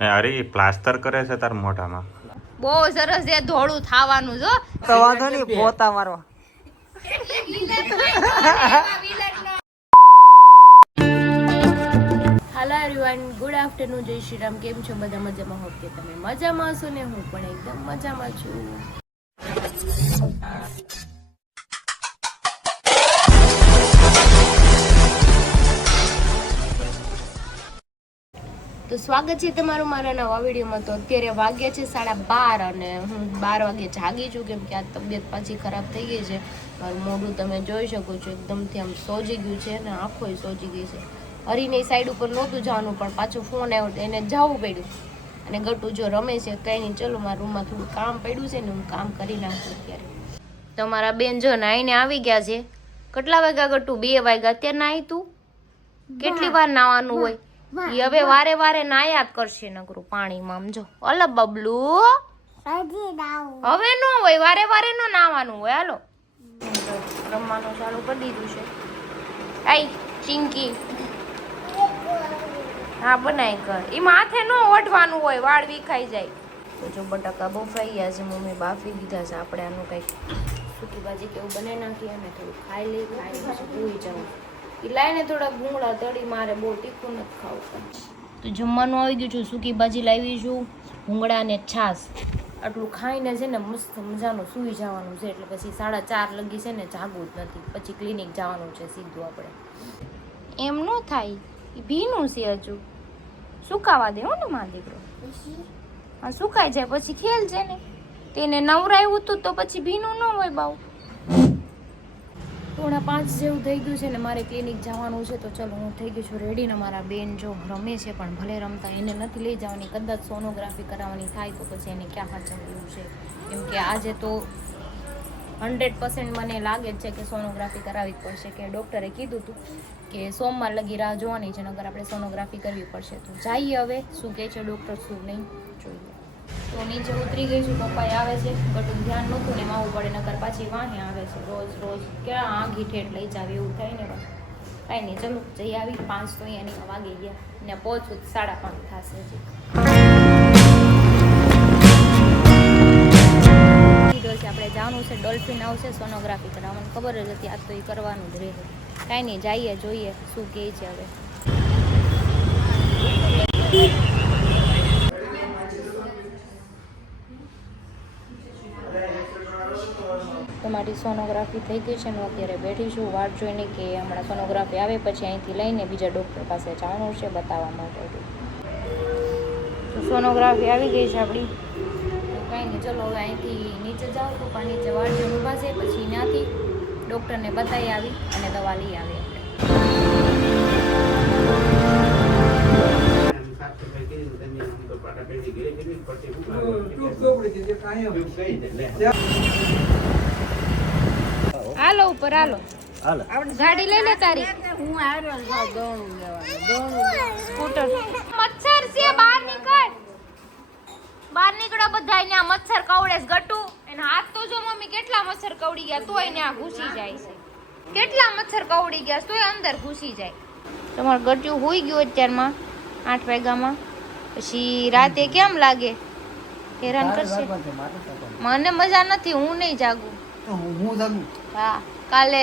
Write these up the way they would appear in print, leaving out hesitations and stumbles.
અરે પ્લાસ્ટર કરે છે તાર મોઢામાં. બહુ સરસ છે, ધોળું થાવાનું જો. તો વાંધો નહીં, પોતા મારવા. હેલો એવરીવન, ગુડ આફ્ટરનૂન, જય શ્રી રામ. કેમ છો બધા? મજામાં હોપ કે તમે મજામાં હશો ને હું પણ એકદમ મજામાં છું. તો સ્વાગત છે તમારું મારા નવા વિડીયોમાં. તો અત્યારે વાગ્યા છે 12:30 અને હું 12 વાગે જાગી છું, કેમ કે આ તબિયત પાછી ખરાબ થઈ ગઈ છે. મારું મોઢું તમે જોઈ શકો છો, એકદમથી આમ સોજી ગયું છે ને આંખોય સોજી ગઈ છે. હરીને સાઈડ ઉપર નહોતું જવાનું, પણ પાછો ફોન આવ્યો તો એને જવું પડ્યું. અને ગટુ જો રમે છે, કંઈ નહીં, ચલો મારા રૂમમાં થોડું કામ પડ્યું છે ને હું કામ કરી નાખું અત્યારે. તો મારા બેન જો નાઈને આવી ગયા છે. કેટલા વાગ્યા ગટુ? 2 વાગ્યા. અત્યારે નાહી તું? કેટલી વાર નાવાનું હોય? ઈ હવે વારે વારે નાયા જ કરશે નકરું પાણીમાં. સમજો અલ બબલું, હવે નો હોય, વારે વારે નો નાવાનું હોય. હાલો રમવાનું ચાલુ કરી દીધું છે. આઈ ચિંકી, હા બનાય કર. ઈ માથે નો ઓઢવાનું હોય, વાળ વિખાઈ જાય. તો જો બટાકા બફાઈ ગયા છે, મમ્મી બાફી દીધા છે. આપણે આનું કંઈક સૂકી ભાજી કેવું બનાવી નાખીએ અને થોડું ખાઈ લઈ. ખાઈ પછી ભૂઈ જવું. લાઈને થોડા ભૂંગળા તળી, મારે બહુ તીખું નથી ખાવું. તો જમવાનું આવી ગયું છું, સૂકી ભાજી લાવી છું, ભૂંગળા અને છાશ. આટલું ખાઈને છે ને મસ્ત મજાનું સૂઈ જવાનું છે. એટલે પછી 4:30 લગી છે ને જાગવું જ નથી. પછી ક્લિનિક જવાનું છે સીધું આપણે. એમ ન થાય, એ ભીનું છે, હજુ સુકાવા દે હો ને મારો દીકરો. હા સુકાઈ જાય પછી ખેલ છે ને. તેને નવરાયું હતું તો પછી ભીનું ન હોય બાઉ. 4:45 જેવું થઈ ગયું છે ને મારે ક્લિનિક જવાનું છે. તો ચલો હું થઈ ગઈ છું રેડી ને મારા બેન જો રમે છે, પણ ભલે રમતા એને નથી લઈ જવાની. કદાચ સોનોગ્રાફી કરાવવાની થાય તો પછી એને ક્યાં સાચવવું છે, કેમ કે આજે તો 100% મને લાગે જ છે કે સોનોગ્રાફી કરાવવી પડશે. કે ડૉક્ટરે કીધું હતું કે સોમવાર લગી રાહ જોવાની છે, નગર આપણે સોનોગ્રાફી કરવી પડશે. તો જઈએ હવે, શું કહે છે ડૉક્ટર શું નહીં જોઈએ. તો નીચે ઉતરી ગઈ છું, પપ્પાએ આવે છે. બટું ધ્યાન નહોતું ને માવું પડે, નકર પાછી વાહે આવે છે રોજ રોજ. ક્યાં આઘી ઠેઠ લઈ જાવ એવું થાય ને. કાંઈ નહીં, ચલો જઈ આવી. 5 તો અહીંયાની વાગી ગયા ને પહોંચું 5:30 થશે હજી. આપણે જવાનું છે, ડોલ્ફિન આવશે સોનોગ્રાફી કરાવવાની. ખબર જ હતી આજ તો એ કરવાનું જ રહે. કાંઈ નહીં, જઈએ જોઈએ શું કહે છે હવે. તમારી સોનોગ્રાફી થઈ ગઈ છે ને અત્યારે બેઠી છું વાટ જોઈને કે હમણાં સોનોગ્રાફી આવે પછી અહીંથી લઈને બીજા ડૉક્ટર પાસે જવાનું છે બતાવવા માટે. તો સોનોગ્રાફી આવી ગઈ છે આપણી. કાંઈ નહીં, ચલો હવે અહીંથી નીચે જાઓ. પપ્પા નીચે વાટ જોઈને ઊભા છે, પછી ત્યાંથી ડૉક્ટરને બતાવી આવી અને દવા લઈ આવી આપણે. હાલો ઉપર હાલો, ગાડી લઈ લે તારી. હું આવ્યો સ્કૂટર. મચ્છર છે, બહાર નીકળ. બહાર નીકળો બધા. અહીંયા મચ્છર કવડે છે ગટુ. એના હાથ તો જો મમ્મી કેટલા મચ્છર કવડી ગયા, તોય ત્યાં ઘૂસી જાય છે. કેટલા મચ્છર કવડી ગયા તોય અંદર ઘૂસી જાય. તમારું ગટ્યું હોઈ ગયું અત્યારમાં 8 વાગ્યામાં. પછી રાતે કેમ લાગે? હેરાન કરશે. મને મજા નથી, હું નહીં જાગું. હું જાગું? હા, કાલે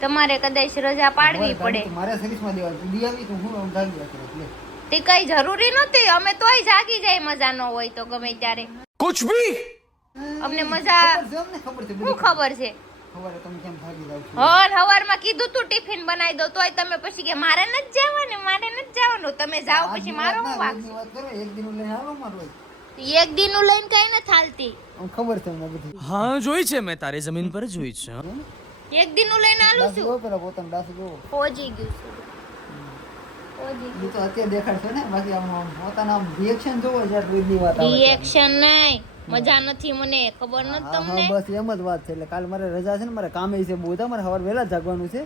તમારે કદાચ રજા પાડવી પડે. મારે સર્વિસમાં દેવાની દી આવી તો હું જાગી રાખું. તે કઈ જરૂરી નથી, અમે તોય જાગી જાય મજા ન હોય તો ગમે ત્યારે. કુછ ભી અમને મજા ખબર છે, શું ખબર છે? ખબર તમે કેમ જાગી જાવ છો? હા, સવારમાં કીધું તું ટિફિન બનાવી દો, તોય તમે પછી કે મારે નથી જવાનું, મારે નથી જવાનું. તમે જાઓ પછી મારો હું વાગ. વાત કરો, એક દિન લઈને આવો મારો. એક દિનનું લઈને કઈ ન થાલતી. ખબર છે મને બધી. હા જોઈ છે, મેં તારી જમીન પર જોઈ છે. એક દિનનું લઈને આલું છું. પેલા પોતાનું ડાસ જો પહોંચી ગયું છે. પહોંચી ઈ તો અત્યારે દેખાડશે ને, બાકી આમ પોતાના રિએક્શન જોવો જ્યારે રોજની વાત આવે. રિએક્શન નહીં, મજા નથી મને, ખબર નથી તમને? હા બસ એમ જ વાત છે. એટલે કાલ મારે રજા છે ને, મારે કામે છે બહુ બધા. મારે સવારે વહેલા જાગવાનું છે.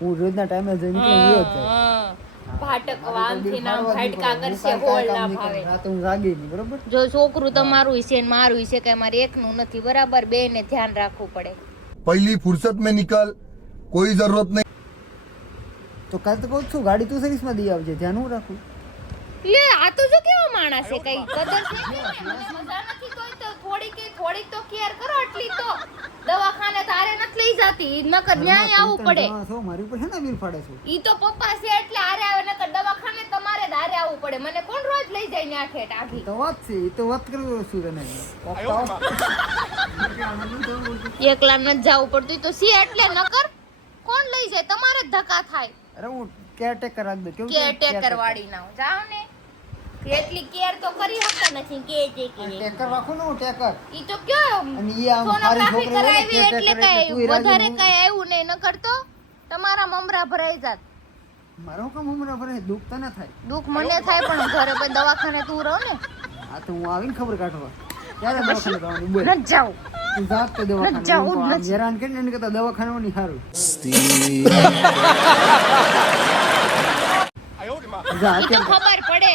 હું રોજના ટાઈમે જઈને નીકળી જ જાય. ભાટક વાંથી નામ ફાટકા કરશે, હોલ ના ભાવે. રાત હું જાગી નહીં, બરોબર? જો છોકરું તમારું છે ને મારું છે, કે મારે એકનું નથી, બરાબર? બેને ધ્યાન રાખવું પડે. पहली फुर्सत में निकल, कोई जरूरत नहीं. તો કાલ તો કહું છું ગાડી તું સર્વિસમાં દઈ આવજે, ધ્યાન હું રાખું. લે આ તો જો કેવો માણસ છે, કઈ કદર છે મજા નથી કોઈ તો થોડીક તો કેર કરો, આટલી તો દવાખાને તારે નથી લઈ જાતી, નકર ન્યાય આવવું પડે. મારી ઉપર છે ને વીર ફાડે છે. ઈ તો પપ્પા છે એટલે આરે આવે, નકર દવાખાને તમારે જ આરે આવવું પડે. મને કોણ રોજ લઈ જાય ને આઠે ટાઢી? તો વાત છે, એ તો વાત કરું છું તને. એકલા ન જવું પડતું તો સી એટલે નકર કોણ લઈ જાય? તમારે જ ધક્કા થાય. અરે હું કેરટેકર રાખ દઉં. કેવું કેરટેકર વાળી ના જાવ ને, એટલી કેર તો કરી શકતા નથી. ટેકર રાખું ને હું ટેકર. ઈ તો કયો અને ઈ આમ મારી સોનોગ્રાફી છોકરી હોય ને, કરાવી એટલે caretaker કઈ એટલે તુંય રાજી વધારે હું. કઈ આવ્યું નહીં, નકર તો તમારા મમરા ભરાઈ જાત. મારો કામ હમણાં ભરે દુઃખ તો ના થાય. દુઃખ મને થાય પણ ઘરે પછી દવાખાને તું રહો ને. આ તો હું આવીને ખબર કાઢવા ત્યારે દવાખાને જવાનું બોલ. ન જાવ તું જાત તો દવાખાને જાવું જ આમ નથી. હેરાન કરીને એને કરતા દવાખાને નહીં સારું. જા ઈ તો અત્યારે ખબર પડે,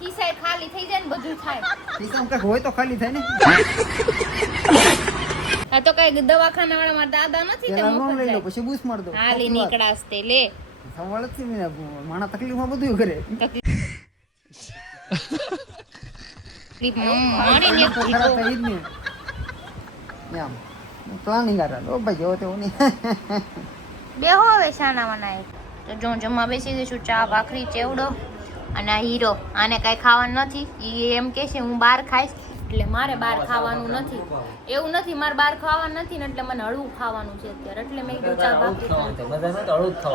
ખિસ્સાય ખાલી થઈ જાય ને બધું થાય. ખિસ્સામાં કંઈક હોય તો ખાલી થાય ને. આ તો કઈ દવાખાના વાળા મારા દાદા નથી તે પેલા લોન મફત લઈ લો જાય. પછી બૂસ માર દો. હાલી નીકળાસ તે લે. સવાલ જ છે ને, માણા તકલીફમાં બધું કરે. મારી ને તો ખરાબ થઈ જ ને. એમ પ્લાનિંગ આ લો ભાઈ જો તેવું નહીં. બેહો હવે શાના મનાય. તો જો જમવા બેસી દઈશું, ચા ભાખરી ચેવડો અને આ હીરો. આને કઈ ખાવાનું નથી, ઈ એમ કે છે હું બહાર ખાઈશ એટલે મારે બહાર ખાવાનું નથી. એવું નથી મારે બહાર ખાવાનું નથી ને એટલે મને હળવું ખાવાનું છે અત્યારે, એટલે મેં કીધું ચા ભાખરી ખાઉં.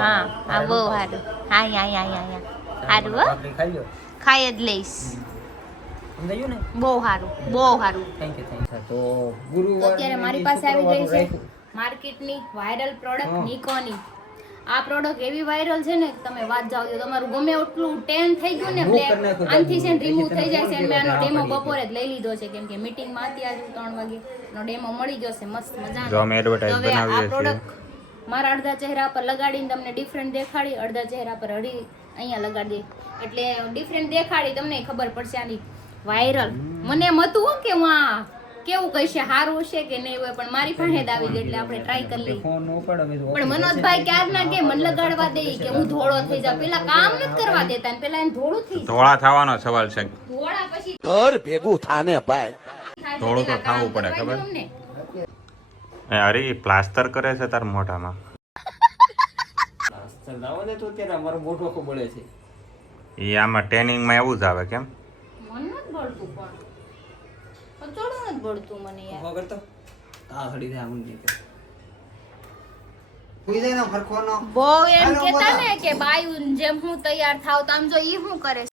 હા હા બહુ સારું. હા સારું હો, ખાઈ જ લઈશ. બહુ સારું બહુ સારું. તો તો અત્યારે મારી પાસે આવી ગઈ છે માર્કેટની વાયરલ પ્રોડક્ટ નિકોની. આ પ્રોડક્ટ એવી વાયરલ છે ને કે તમે વાત જાવ દો, તમારું ગમે એટલું ટેન થઈ ગયું ને બ્લેક આનથી છે રિમૂવ થઈ જાય છે. મેં આનો ડેમો બપોરે જ લઈ લીધો છે કેમ કે મીટિંગમાં હતી આજે 3 વાગે. એનો ડેમો મળી ગયો છે મસ્ત મજાનો. જો અમે એડવર્ટાઇઝ હવે આ બનાવીએ છીએ. પ્રોડક્ટ મારા અડધા ચહેરા પર લગાડીને તમને ડિફરન્ટ દેખાડી, અડધા ચહેરા પર અહીંયા લગાડી એટલે ડિફરન્ટ દેખાડી, તમને ખબર પડશે આની વાયરલ. મને એમ હતું કે હું આ કેવું કહીશે, સારું હશે કે નહીં હોય, પણ મારી પાસે જ આવી ગઈ એટલે આપણે ટ્રાય કરી લઈએ. પણ મનોજભાઈ ક્યારના કે મન લગાડવા દે કે હું ધોળો થઈ જાઉં, પેલા કામ નથી કરવા દેતા, પેલા એને ધોળું થઈ જાય. ધોળા થવાનો સવાલ છે. ધોળા પછી ઘર ભેગું થાને ભાઈ. ધોળું તો થાવું પડે, ખબર? એ અરે પ્લાસ્ટર કરે છે તાર મોઢામાં. ઈ આમાં ટ્રેનિંગમાં એવું જ આવે કેમ? મન નથી ભળતું પણ થોડું નથી ભળતું મને યાર. કોઈ જાય ને ફરખવાનો. બહુ એમ કહેતા ને કે બાયું જેમ હું તૈયાર થાવ તો આમ જો ઈ શું કરે છે.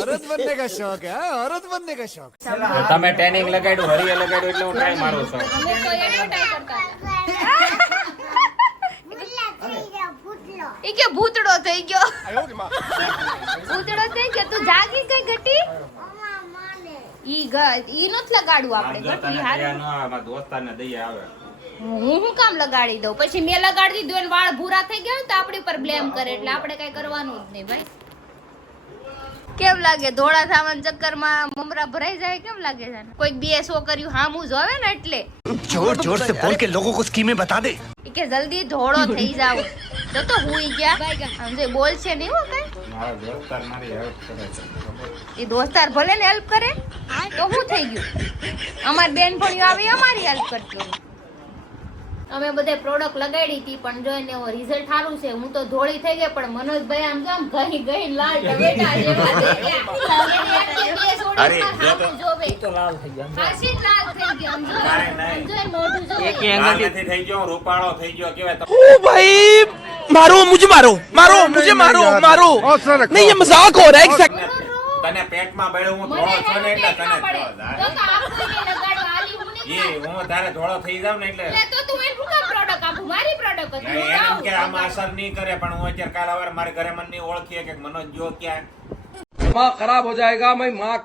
औरत बनने का शौक है, औरत बनने का शौक. તમે ટ્રેનિંગ લગાડ્યું, હરિયે લગાડ્યું એટલે હું ટ્રાય મારું છું. અમે તો એડવર્ટાઇઝ કરતા હતા. ઈ કે ભૂતડો થઈ ગયો. ભૂતડો થઈ ગયો. તું જાગી કઈ ઘટી? ઈ નથી લગાડવું આપણે ઘટી હારું. દોસ્તારને દઈએ આવે. હું કામ લગાડી દઉં, પછી મેં લગાડી દીધું અને વાળ ભૂરા થઈ ગયા તો આપણી પર બ્લેમ કરે એટલે આપણે કઈ કરવાનું જ નહીં ભાઈ. કેમ લાગે ધોળા થવાના ચક્કરમાં મમરા ભરાઈ જાય? કેમ લાગે છે? કોઈ બે છોકરીઓ હામું જોવે ને એટલે जोर जोर से बोल के लोगों को स्कीमें बता दे. ઈ કે જલ્દી ધોળો થઈ જાવ. તો હુઈ ગયા આમ જે બોલ છે નહીં હો કઈ. મારો દોસ્તાર મારી હેલ્પ કરે છે. એ દોસ્તાર ભલે ને હેલ્પ કરે તો શું થઈ ગયું? અમારી બેનપણીઓ આવી અમારી હેલ્પ કરતી હોય. અમે બધે પ્રોડક્ટ લગાડી હતી પણ જોઈને એવો રિઝલ્ટ સારું છે. હું તો ધોળી થઈ ગઈ પણ મનોજભાઈ આમ જો આમ ગઈ લાલ ટમેટા જેવા થઈ ગયા. બે સોડીમાં સામું જોવે. હાસી જ લાલ થઈ ગયા. આમ જો, આમ જો એનું મોઢું જોવે. લાલ નથી થઈ ગયો, રૂપાળો થઈ ગયો. કેવાય તો ओ भाई मारो मुझे मारो मारो मुझे मारो मारो नहीं ये मजाक हो रहा है एक सेकंड. તને પેટમાં બળ્યું, હું મને ધોળો છું ને એટલે કાંઈ તને પેટ ના પડે. તો આપ કોઈને લગાડવા આલી હું નહીં એ હું તારે ધોળો થઈ જાવ ને એટલે એટલે તો તું એને શું કામ પ્રોડક્ટ આપું? મારી પ્રોડક્ટ હતી. હું એમ લાવું. કે આમાં અસર નહીં કરે પણ હું અત્યારે કાલ સવારે મારે ઘરે મને નહીં ઓળખીએ કે મનોજ જો ક્યાં दिमाग खराब हो जाएगा. मैं माँ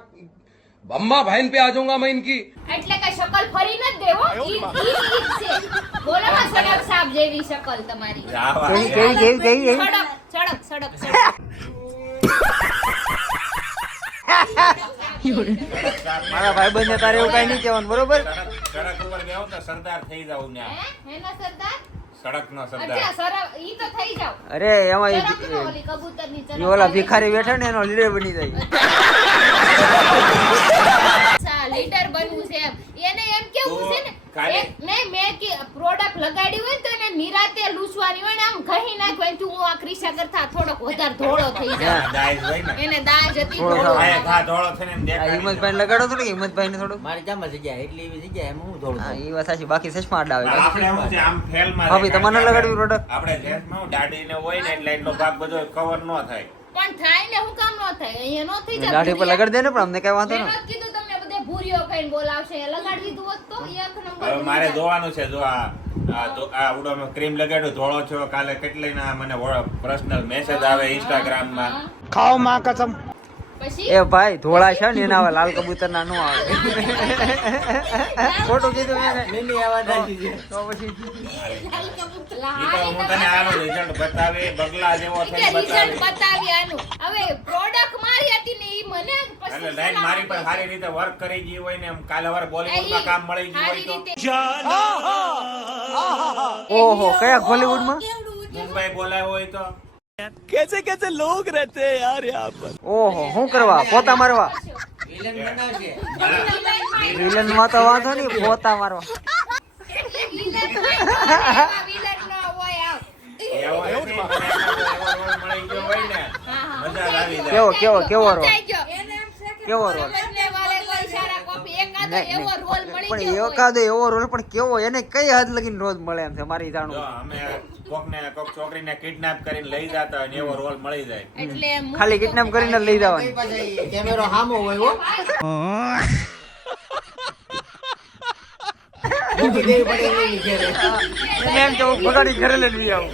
अम्मा बहन पे आ जाऊंगा मैं इनकी. એટલે કઈ શકલ ફરી ન દેવો. ઈ છે. બોલો માં સડક સાપ જેવી શકલ તમારી. આવા કેવી સડક સડક સડક. મારા ભાઈબંધ ને તારે એવું કઈ નહીં કહેવાનું બરોબર. સડક ઉપર ગયો તો સરદાર થઈ જાવ ને હે હેના સરદાર? સડકનો શબ્દ અચ્છા સરળ ઈ તો થઈ જાવ અરે એમાં સરળ ઓલી કબૂતરની ઈ ઓલા ભિખારી બેઠા ને એનો લીડર બની જાય. લીડર બનવું છે એમ એને એમ કેવું છે ને ખાલી- નહીં મેં કે પ્રોડક્ટ લગાડી હોય ને તો એને નિરાતે લૂસવાની હોય ને આમ ઘહી નાખવાની તું હું આ ક્રિશા કરતા થોડોક વધારે ધોળો થઈ જાય દાઈજ હોય ને એને દાજ હતી થોડો ધોળો. આ ઘા ધોળો થઈને એમ આ દેખાય હિંમતભાઈ લગાડો થોડું હિંમતભાઈ ને થોડું. મારી જામાં જગ્યા એટલી એવી જગ્યા એમાં હું થોડું હા, ઈ વાત સાચી. બાકી સચમાં અડાવે. આપણે શું છે આમ ફેલમાં ભાભી, દેખાય. તમારે ન લગાડવી product? આપણે જેન્ટ્સમાં દાઢીને હોય ને એટલે એટલો ભાગ બધો કવર ન થાય. પણ થાય ને હું કામ ન થાય અહીંયા નો થઈ જાય દાઢી પર લગાડી દે ને, પણ અમને કઈ વાંધો મેં ન. નહોતું કીધું તમને બધે ભૂરીઓ ખાઈને બોલાવશે લગાડી દીધું હોત તો એક નંબર હવે મારે જોવાનું છે જો આ ઉડો ક્રીમ લગાડ્યું ધોળો છો કાલે કેટલીના મને પર્સનલ મેસેજ આવે ઇન્સ્ટાગ્રામમાં. खाओ माँ कसम. પછી એ ભાઈ ધોળા છે ને એના આવે, લાલ કબૂતર ના નો આવે. ખોટું કીધું મેં. મેંદી આવા નાખી છે. તો પછી ઈ તો હું તને આનું રિઝલ્ટ બતાવી બગલા જેવો થઈને રિઝલ્ટ બતાવી બતાવી આનું હવે પ્રોડક્ટ મારી હતી ને ઈ મને પછી એટલે લાઈન મારી પર સારી રીતે વર્ક કરી ગઈ હોય ને એમ કાલે વાર બોલિવૂડમાં કામ મળી ગયું હોય તો ઓહો, કયા બોલીવુડમાં? મુંબઈ બોલાયો હોય તો कैसे कैसे लोग रहते हैं यार यहाँ पर. ઓહો, શું કરવા? પોતા મારવા? વિલન બનાવશે. વિલન માં તો વાંધો નહીં, પોતા મારવા. એવો નથી, પણ એકાદો એવો રોલ મળી ગયો હોય ને મજા જ આવી જાય. કેવો કેવો કેવો રોલ? કેવો રોલ? પણ એકાદો એવો રોલ પણ કેવો? એને કઈ હદ લગીને રોજ મળે એમ છે મારી જો જાણું. અમે કોક છોકરીને કિડનેપ કરીને લઈ જતા હોય ને એવો રોલ મળી જાય. ખાલી કિડનેપ કરીને જ લઈ જવાની. પાછા કેમેરો સામો હોય હો. મૂકી દેવી પડે એની ઘેરે. એને એમ કે હું ભગાડી ઘરે લઈને વી આવું.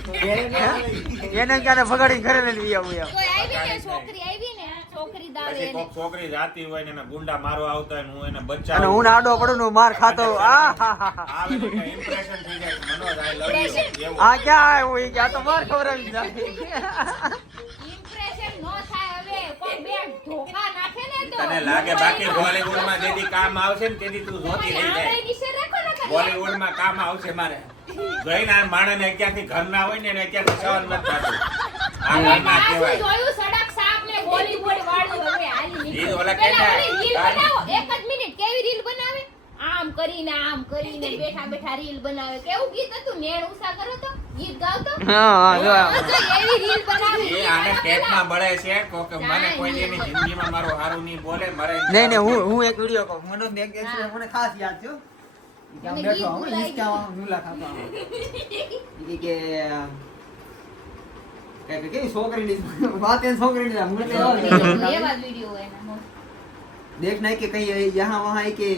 એને એમ ક્યારે ભગાડી ઘરે લઈને વી આવું એમ. પછી કોક છોકરી જાતી હોય ને એને ગુંડા મારવા આવતા હોય ને હું એને અને બચાવું હું આડો પડું ને હું માર ખાતો હોઉં. આ હા હા હા. આવે તો ઇમ્પ્રેશન થઈ જાય કે મનોજ આઈ લવ યુ એવું. આ ક્યાં આવ્યું? એ કે આ તો માર ખવડાવી જાય. તને લાગે બાકી બોલીવુડમાં જેથી કામ આવશે ને તેથી તું જોતી રહી જાય. બોલીવુડમાં કામ આવશે મારે જોઈને આ માણસને અત્યારથી ઘર ના હોય ને એને અત્યારથી સહન નથી થતું. આ ઘર ના કહેવાય. ઈ ઓલા કહેતા, એક જ મિનિટ કેવી રીલ બનાવે આમ કરીને બેઠા બેઠા રીલ બનાવે કેવું ગીત હતું નેણ ઉષા કરો તો ગીત ગાવતો હા હા જો આ. તો એવી રીલ બનાવે એ આને પેટમાં બળે છે કે મને કોઈ દી એની જિંદગીમાં મારું હારું નહીં બોલે મરે નહીં હું એક વિડિયો કહું. મનોજ ને એક એક્સિડન્ટ મને ખાસ યાદ છે. ઈ કે આમ બેઠો હું હિંચકામાં નુલા ખાતો આમ. ઈ કે કેવી છોકરીની વાત એ છોકરીની આમ મને એવા વિડિયો એના देख नहीं कि कहीं यहाँ वहाँ है कि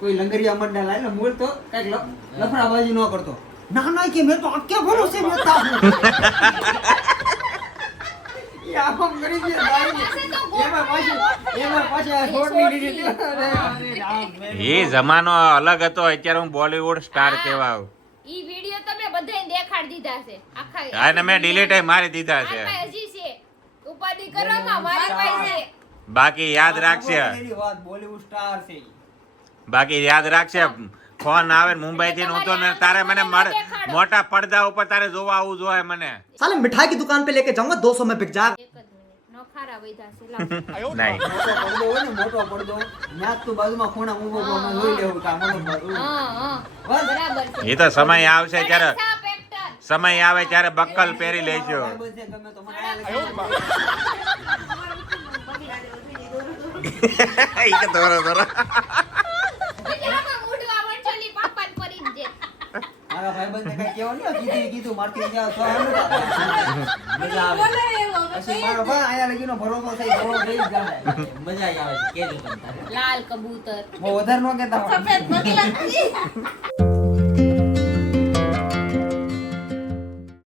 कोई लंगरिया मत डाला है ना मूल तो कहीं लफड़ाबाजी न करतो ना ना कि मैं तो क्या बोलूं से मैं ये आप हम करी दिए भाई ये मैं पाछे छोड़ नहीं दी थी એ જમાનો અલગ હતો અત્યારે હું બોલીવુડ સ્ટાર કહેવા ઈ વિડિયો તમે બધાને દેખાડી દીધા છે આખા આને મેં ડિલીટ મારી દીધા છે મારી પાસે હજી છે ઉપાધિ કરવામાં મારી પાસે બાકી યાદ રાખશે मेरी बात बॉलीवुड स्टार से બાકી યાદ રાખશે ફોન આવે ને મુંબઈ થી હું તો ને તારે મને મોટા પડદા ઉપર તારે જોવા આવવું જોઈએ મને साले मिठाई की दुकान पे लेके जाऊंगा 200 में बिक जा એક જ મિનિટ નો ખારા વૈધા છે લાવ નહીં મોટો પડદો હોય ને મોટો પડદો ન્યાજ તો બાજુમાં ખૂણા ઊભો ઊભો જોઈ લેવું કા મોટો પડદો હા બસ બરાબર છે એ તો સમય આવશે ત્યારે સાપ એક્ટર સમય આવે ત્યારે બક્કલ પહેરી લેજો ભાઈબંધ છે, ગમે તો મને આ લખી ઈ કે દોરો આમાં મૂઢવા વંચોલી પાપાન પડી જ મારા ભાઈબંધ ને કઈ કહેવાનું નહીં કીધું મારતી ગયા તો મજા આવે પછી મારો ભાઈ આયા લગીનો ભરોસો થઈ થોડો રહી જ જાય मजा आई आवे केजो तम तारे લાલ કબૂતર બહુ વધારે ન કહેતા હોય.